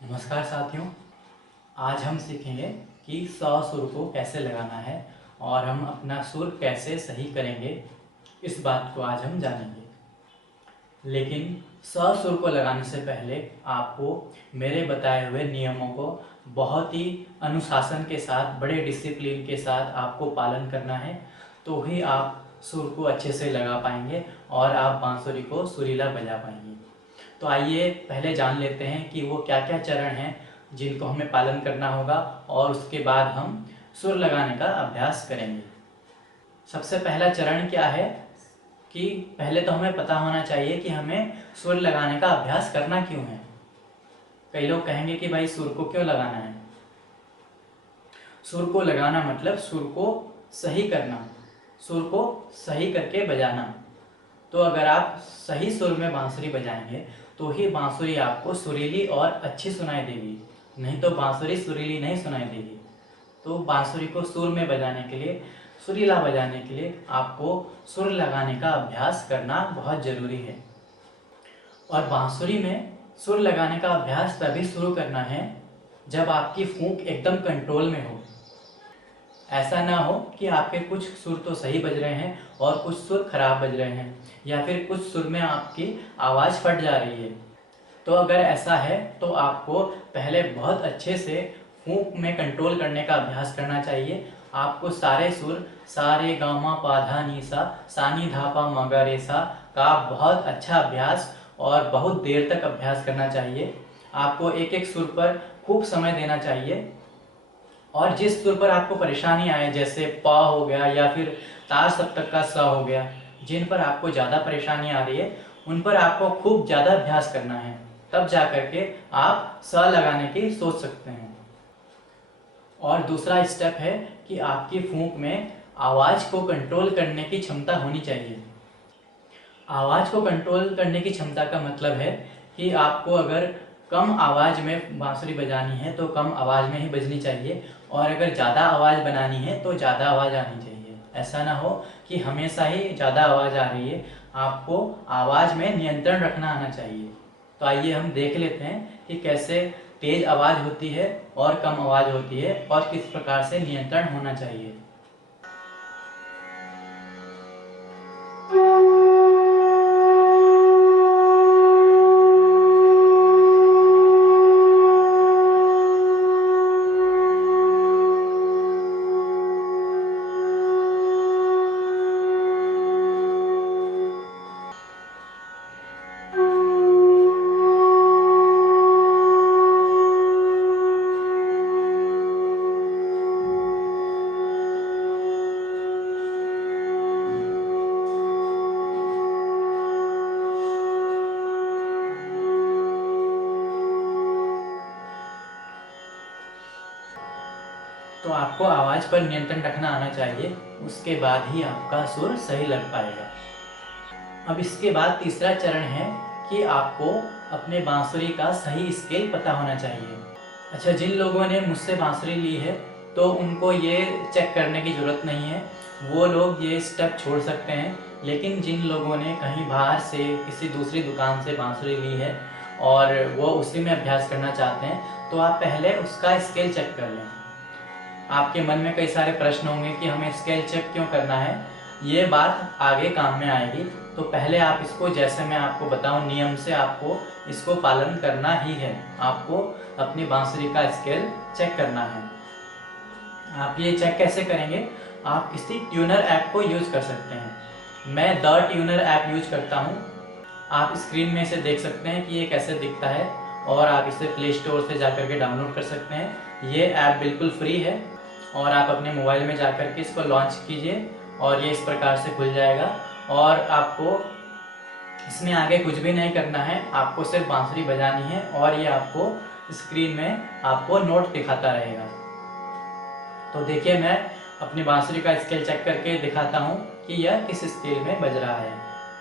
नमस्कार साथियों। आज हम सीखेंगे कि स सुर को कैसे लगाना है और हम अपना सुर कैसे सही करेंगे। इस बात को आज हम जानेंगे। लेकिन स सुर को लगाने से पहले आपको मेरे बताए हुए नियमों को बहुत ही अनुशासन के साथ, बड़े डिसिप्लिन के साथ आपको पालन करना है, तो ही आप सुर को अच्छे से लगा पाएंगे और आप बांसुरी को सुरीला बजा पाएंगे। तो आइए पहले जान लेते हैं कि वो क्या क्या चरण हैं जिनको हमें पालन करना होगा और उसके बाद हम सुर लगाने का अभ्यास करेंगे। सबसे पहला चरण क्या है कि पहले तो हमें पता होना चाहिए कि हमें सुर लगाने का अभ्यास करना क्यों है। कई लोग कहेंगे कि भाई सुर को क्यों लगाना है। सुर को लगाना मतलब सुर को सही करना, सुर को सही करके बजाना। तो अगर आप सही सुर में बांसुरी बजाएंगे तो ही बांसुरी आपको सुरीली और अच्छी सुनाई देगी, नहीं तो बांसुरी सुरीली नहीं सुनाई देगी। तो बांसुरी को सुर में बजाने के लिए, सुरीला बजाने के लिए आपको सुर लगाने का अभ्यास करना बहुत ज़रूरी है। और बांसुरी में सुर लगाने का अभ्यास तभी शुरू करना है जब आपकी फूंक एकदम कंट्रोल में हो। ऐसा ना हो कि आपके कुछ सुर तो सही बज रहे हैं और कुछ सुर खराब बज रहे हैं, या फिर कुछ सुर में आपकी आवाज़ फट जा रही है। तो अगर ऐसा है तो आपको पहले बहुत अच्छे से फूंक में कंट्रोल करने का अभ्यास करना चाहिए। आपको सारे सुर, सारे गामा पा धा नी सा, सा नी धा पा म गा रे सा का बहुत अच्छा अभ्यास और बहुत देर तक अभ्यास करना चाहिए। आपको एक एक सुर पर खूब समय देना चाहिए। और जिस सुर पर आपको परेशानी आए, जैसे प हो गया या फिर तार सप्तक का स हो गया, जिन पर आपको ज़्यादा परेशानी आ रही है उन पर आपको खूब ज़्यादा अभ्यास करना है, तब जा करके आप स लगाने की सोच सकते हैं। और दूसरा स्टेप है कि आपकी फूंक में आवाज़ को कंट्रोल करने की क्षमता होनी चाहिए। आवाज़ को कंट्रोल करने की क्षमता का मतलब है कि आपको अगर कम आवाज़ में बांसुरी बजानी है तो कम आवाज़ में ही बजनी चाहिए, और अगर ज़्यादा आवाज़ बनानी है तो ज़्यादा आवाज़ आनी चाहिए। ऐसा ना हो कि हमेशा ही ज़्यादा आवाज़ आ रही है। आपको आवाज़ में नियंत्रण रखना आना चाहिए। तो आइए हम देख लेते हैं कि कैसे तेज़ आवाज़ होती है और कम आवाज़ होती है और किस प्रकार से नियंत्रण होना चाहिए। तो आपको आवाज़ पर नियंत्रण रखना आना चाहिए, उसके बाद ही आपका सुर सही लग पाएगा। अब इसके बाद तीसरा चरण है कि आपको अपने बांसुरी का सही स्केल पता होना चाहिए। अच्छा, जिन लोगों ने मुझसे बांसुरी ली है तो उनको ये चेक करने की ज़रूरत नहीं है, वो लोग ये स्टेप छोड़ सकते हैं। लेकिन जिन लोगों ने कहीं बाहर से किसी दूसरी दुकान से बांसुरी ली है और वो उसी में अभ्यास करना चाहते हैं, तो आप पहले उसका स्केल चेक कर लें। आपके मन में कई सारे प्रश्न होंगे कि हमें स्केल चेक क्यों करना है, ये बात आगे काम में आएगी। तो पहले आप इसको, जैसे मैं आपको बताऊं नियम से, आपको इसको पालन करना ही है। आपको अपनी बांसुरी का स्केल चेक करना है। आप ये चेक कैसे करेंगे? आप किसी ट्यूनर ऐप को यूज़ कर सकते हैं। मैं द ट्यूनर ऐप यूज करता हूँ। आप स्क्रीन में इसे देख सकते हैं कि ये कैसे दिखता है, और आप इसे प्ले स्टोर से जाकर के डाउनलोड कर सकते हैं। ये ऐप बिल्कुल फ्री है और आप अपने मोबाइल में जाकर के इसको लॉन्च कीजिए और ये इस प्रकार से खुल जाएगा। और आपको इसमें आगे कुछ भी नहीं करना है, आपको सिर्फ बांसुरी बजानी है और ये आपको स्क्रीन में आपको नोट दिखाता रहेगा। तो देखिए, मैं अपनी बांसुरी का स्केल चेक करके दिखाता हूँ कि यह किस स्केल में बज रहा है।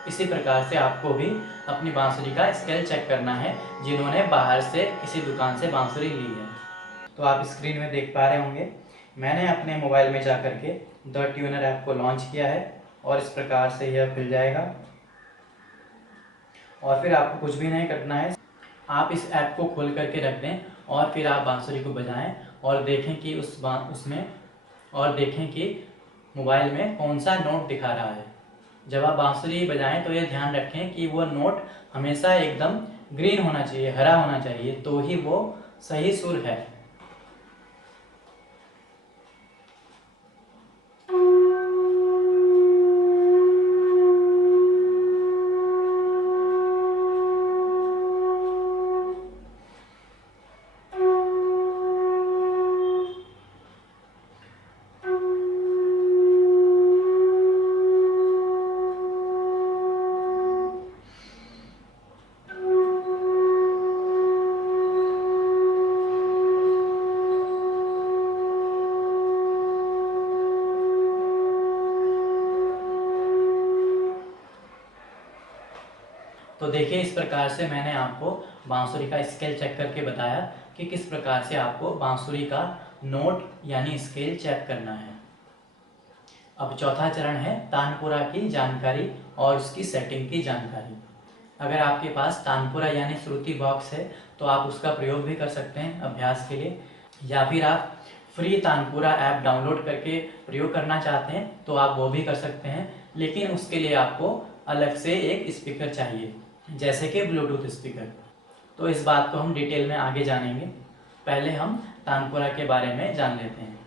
इसी प्रकार से आपको भी अपनी बांसुरी का स्केल चेक करना है, जिन्होंने बाहर से किसी दुकान से बांसुरी ली है। तो आप स्क्रीन में देख पा रहे होंगे, मैंने अपने मोबाइल में जा कर के द ट्यूनर ऐप को लॉन्च किया है और इस प्रकार से यह खुल जाएगा। और फिर आपको कुछ भी नहीं करना है, आप इस ऐप को खोल करके रख दें और फिर आप बांसुरी को बजाएं और देखें कि उसमें और देखें कि मोबाइल में कौन सा नोट दिखा रहा है। जब आप बांसुरी बजाएं तो ये ध्यान रखें कि वो नोट हमेशा एकदम ग्रीन होना चाहिए, हरा होना चाहिए, तो ही वो सही सुर है। तो देखिए, इस प्रकार से मैंने आपको बांसुरी का स्केल चेक करके बताया कि किस प्रकार से आपको बांसुरी का नोट यानी स्केल चेक करना है। अब चौथा चरण है तानपुरा की जानकारी और उसकी सेटिंग की जानकारी। अगर आपके पास तानपुरा यानी श्रुति बॉक्स है तो आप उसका प्रयोग भी कर सकते हैं अभ्यास के लिए, या फिर आप फ्री तानपुरा ऐप डाउनलोड करके प्रयोग करना चाहते हैं तो आप वो भी कर सकते हैं, लेकिन उसके लिए आपको अलग से एक स्पीकर चाहिए, जैसे कि ब्लूटूथ स्पीकर। तो इस बात को हम डिटेल में आगे जानेंगे। पहले हम तानपुरा के बारे में जान लेते हैं।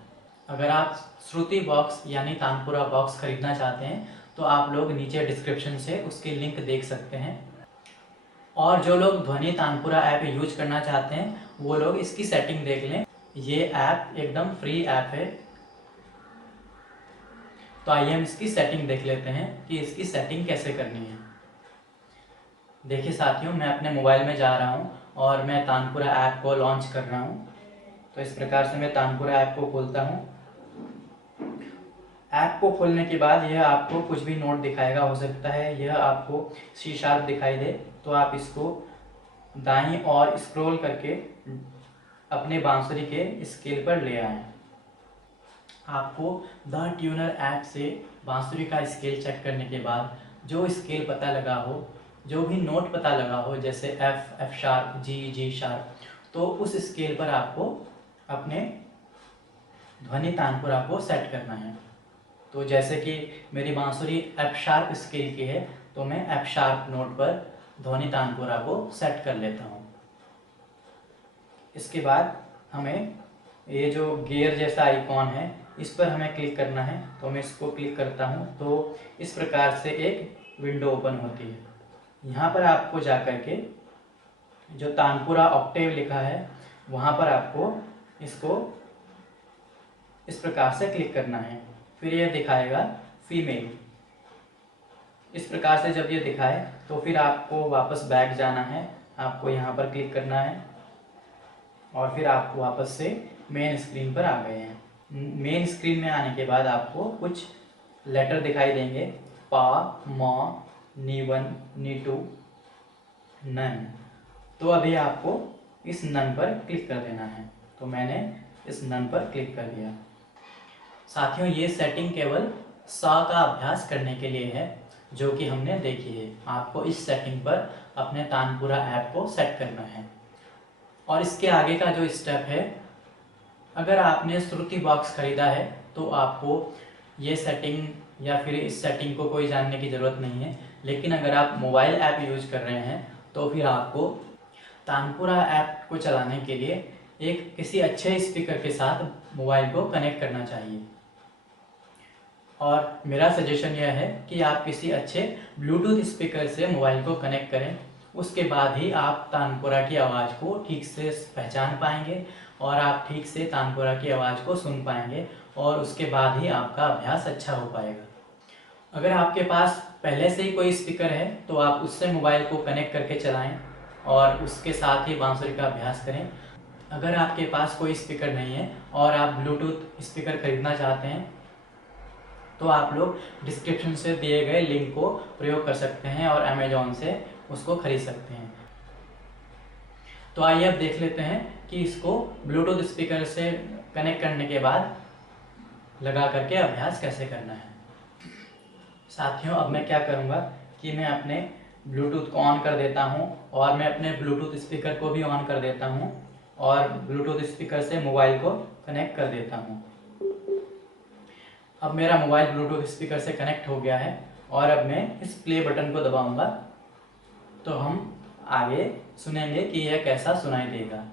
अगर आप श्रुति बॉक्स यानी तानपुरा बॉक्स खरीदना चाहते हैं तो आप लोग नीचे डिस्क्रिप्शन से उसकी लिंक देख सकते हैं। और जो लोग ध्वनि तानपुरा ऐप यूज करना चाहते हैं वो लोग इसकी सेटिंग देख लें। ये ऐप एकदम फ्री ऐप है। तो आइए हम इसकी सेटिंग देख लेते हैं कि इसकी सेटिंग कैसे करनी है। देखिए साथियों, मैं अपने मोबाइल में जा रहा हूँ और मैं तानपुरा ऐप को लॉन्च कर रहा हूँ। तो इस प्रकार से मैं तानपुरा ऐप को खोलता हूँ। ऐप को खोलने के बाद यह आपको कुछ भी नोट दिखाएगा, हो सकता है यह आपको सी शार्प दिखाई दे, तो आप इसको दाईं और स्क्रॉल करके अपने बांसुरी के स्केल पर ले आएं। आपको द ट्यूनर ऐप से बांसुरी का स्केल चेक करने के बाद जो स्केल पता लगा हो, जो भी नोट पता लगा हो, जैसे एफ, एफ शार्प, जी, जी शार्प, तो उस स्केल पर आपको अपने ध्वनि तानपुरा को सेट करना है। तो जैसे कि मेरी बांसुरी एफ शार्प स्केल की है तो मैं एफ शार्प नोट पर ध्वनि तानपुरा को सेट कर लेता हूँ। इसके बाद हमें ये जो गियर जैसा आइकॉन है इस पर हमें क्लिक करना है। तो मैं इसको क्लिक करता हूँ तो इस प्रकार से एक विंडो ओपन होती है। यहाँ पर आपको जा कर के जो तानपुरा ऑक्टेव लिखा है वहाँ पर आपको इसको इस प्रकार से क्लिक करना है। फिर यह दिखाएगा फीमेल। इस प्रकार से जब ये दिखाए तो फिर आपको वापस बैक जाना है, आपको यहाँ पर क्लिक करना है और फिर आपको वापस से मेन स्क्रीन पर आ गए हैं। मेन स्क्रीन में आने के बाद आपको कुछ लेटर दिखाई देंगे, पा, म, नी1, नी2, नन। तो अभी आपको इस नन पर क्लिक कर देना है। तो मैंने इस नन पर क्लिक कर दिया। साथियों, ये सेटिंग केवल सा का अभ्यास करने के लिए है जो कि हमने देखी है। आपको इस सेटिंग पर अपने तानपुरा ऐप को सेट करना है। और इसके आगे का जो स्टेप है, अगर आपने श्रुति बॉक्स खरीदा है तो आपको ये सेटिंग या फिर इस सेटिंग को कोई जानने की ज़रूरत नहीं है। लेकिन अगर आप मोबाइल ऐप यूज कर रहे हैं तो फिर आपको तानपुरा ऐप को चलाने के लिए एक किसी अच्छे स्पीकर के साथ मोबाइल को कनेक्ट करना चाहिए। और मेरा सजेशन यह है कि आप किसी अच्छे ब्लूटूथ स्पीकर से मोबाइल को कनेक्ट करें। उसके बाद ही आप तानपुरा की आवाज़ को ठीक से पहचान पाएंगे और आप ठीक से तानपुरा की आवाज़ को सुन पाएंगे और उसके बाद ही आपका अभ्यास अच्छा हो पाएगा। अगर आपके पास पहले से ही कोई स्पीकर है तो आप उससे मोबाइल को कनेक्ट करके चलाएं और उसके साथ ही बांसुरी का अभ्यास करें। अगर आपके पास कोई स्पीकर नहीं है और आप ब्लूटूथ स्पीकर खरीदना चाहते हैं तो आप लोग डिस्क्रिप्शन से दिए गए लिंक को प्रयोग कर सकते हैं और अमेजॉन से उसको खरीद सकते हैं। तो आइए अब देख लेते हैं कि इसको ब्लूटूथ स्पीकर से कनेक्ट करने के बाद लगा करके अभ्यास कैसे करना है। साथियों, अब मैं क्या करूँगा कि मैं अपने ब्लूटूथ को ऑन कर देता हूँ और मैं अपने ब्लूटूथ स्पीकर को भी ऑन कर देता हूँ और ब्लूटूथ स्पीकर से मोबाइल को कनेक्ट कर देता हूँ। अब मेरा मोबाइल ब्लूटूथ स्पीकर से कनेक्ट हो गया है और अब मैं इस प्ले बटन को दबाऊंगा तो हम आगे सुनेंगे कि यह कैसा सुनाई देगा।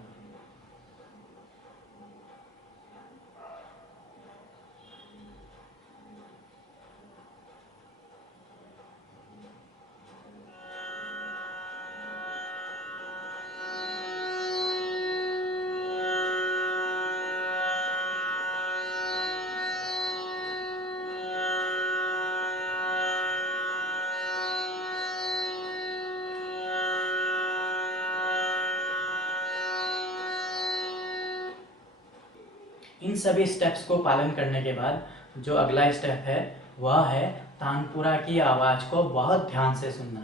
इन सभी स्टेप्स को पालन करने के बाद जो अगला स्टेप है वह है तानपुरा की आवाज़ को बहुत ध्यान से सुनना।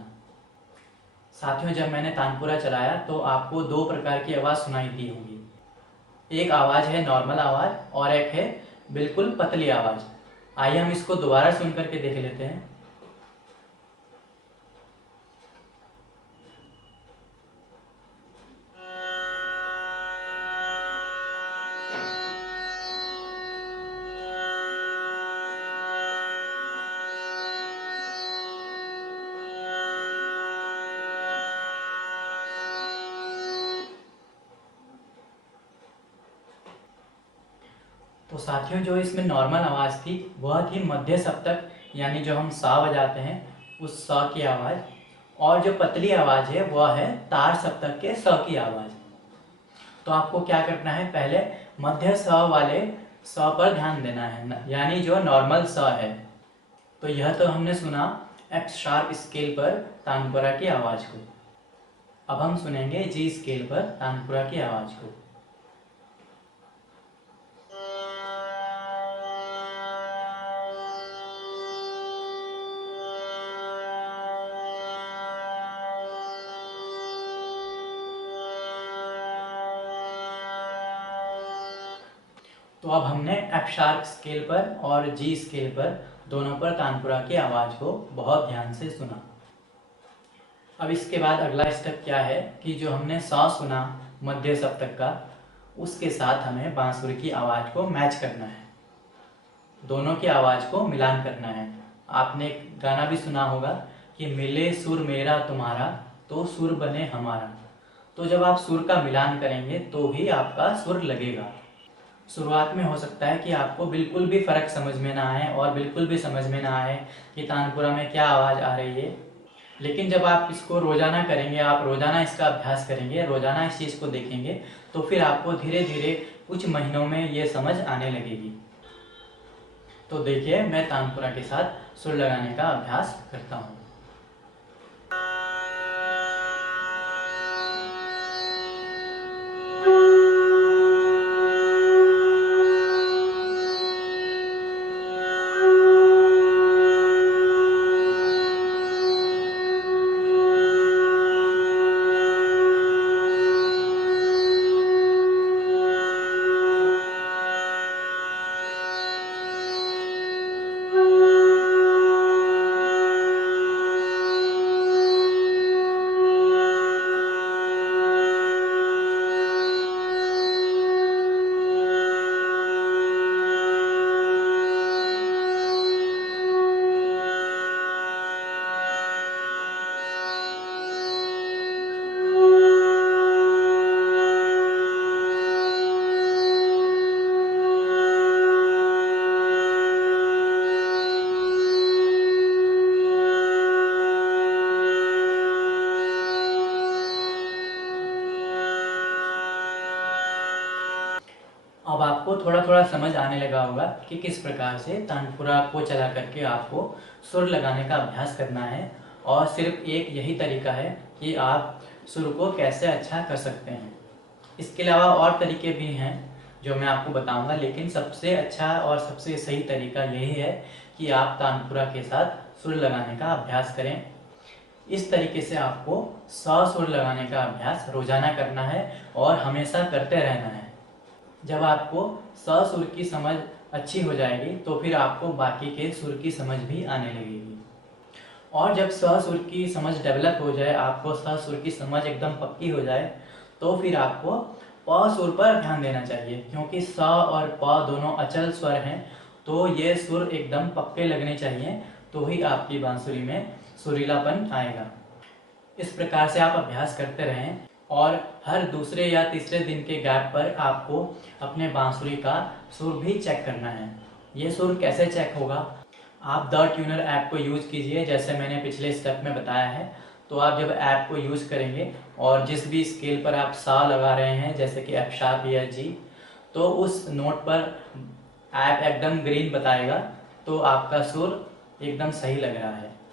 साथियों, जब मैंने तानपुरा चलाया तो आपको दो प्रकार की आवाज़ सुनाई दी होगी। एक आवाज़ है नॉर्मल आवाज़ और एक है बिल्कुल पतली आवाज़। आइए हम इसको दोबारा सुन करके देख लेते हैं। तो साथियों, जो इसमें नॉर्मल आवाज़ थी वह थी मध्य सप्तक, यानी जो हम सा बजाते हैं उस सा की आवाज़, और जो पतली आवाज़ है वह है तार सप्तक के स की आवाज़। तो आपको क्या करना है, पहले मध्य स वाले स पर ध्यान देना है, यानी जो नॉर्मल स है। तो यह तो हमने सुना एफ शार्प स्केल पर तानपुरा की आवाज़ को। अब हम सुनेंगे जी स्केल पर तानपुरा की आवाज़ को। तो अब हमने एफ शार्प स्केल पर और जी स्केल पर दोनों पर तानपुरा की आवाज़ को बहुत ध्यान से सुना। अब इसके बाद अगला स्टेप क्या है कि जो हमने सा सुना मध्य सप्तक का, उसके साथ हमें बांसुरी की आवाज़ को मैच करना है, दोनों की आवाज़ को मिलान करना है। आपने एक गाना भी सुना होगा कि मिले सुर मेरा तुम्हारा तो सुर बने हमारा। तो जब आप सुर का मिलान करेंगे तो ही आपका सुर लगेगा। शुरुआत में हो सकता है कि आपको बिल्कुल भी फ़र्क समझ में ना आए और बिल्कुल भी समझ में ना आए कि तानपुरा में क्या आवाज़ आ रही है, लेकिन जब आप इसको रोज़ाना करेंगे, आप रोज़ाना इसका अभ्यास करेंगे, रोज़ाना इस चीज़ को देखेंगे, तो फिर आपको धीरे धीरे कुछ महीनों में ये समझ आने लगेगी। तो देखिए, मैं तानपुरा के साथ सुर लगाने का अभ्यास करता हूँ। अब आपको थोड़ा थोड़ा समझ आने लगा होगा कि किस प्रकार से तानपुरा को चला करके आपको सुर लगाने का अभ्यास करना है, और सिर्फ एक यही तरीका है कि आप सुर को कैसे अच्छा कर सकते हैं। इसके अलावा और तरीके भी हैं जो मैं आपको बताऊंगा, लेकिन सबसे अच्छा और सबसे सही तरीका यही है कि आप तानपुरा के साथ सुर लगाने का अभ्यास करें। इस तरीके से आपको स सुर लगाने का अभ्यास रोजाना करना है और हमेशा करते रहना है। जब आपको स सुर की समझ अच्छी हो जाएगी तो फिर आपको बाकी के सुर की समझ भी आने लगेगी। और जब स सुर की समझ डेवलप हो जाए, आपको स सुर की समझ एकदम पक्की हो जाए, तो फिर आपको प सुर पर ध्यान देना चाहिए, क्योंकि स और प दोनों अचल स्वर हैं। तो ये सुर एकदम पक्के लगने चाहिए, तो ही आपकी बांसुरी में सुरीलापन आएगा। इस प्रकार से आप अभ्यास करते रहें और हर दूसरे या तीसरे दिन के गैप पर आपको अपने बांसुरी का सुर भी चेक करना है। ये सुर कैसे चेक होगा? आप द ट्यूनर ऐप को यूज़ कीजिए, जैसे मैंने पिछले स्टेप में बताया है। तो आप जब ऐप को यूज़ करेंगे और जिस भी स्केल पर आप सा लगा रहे हैं, जैसे कि एफ शार्प या जी, तो उस नोट पर ऐप एकदम ग्रीन बताएगा, तो आपका सुर एकदम सही लग रहा है।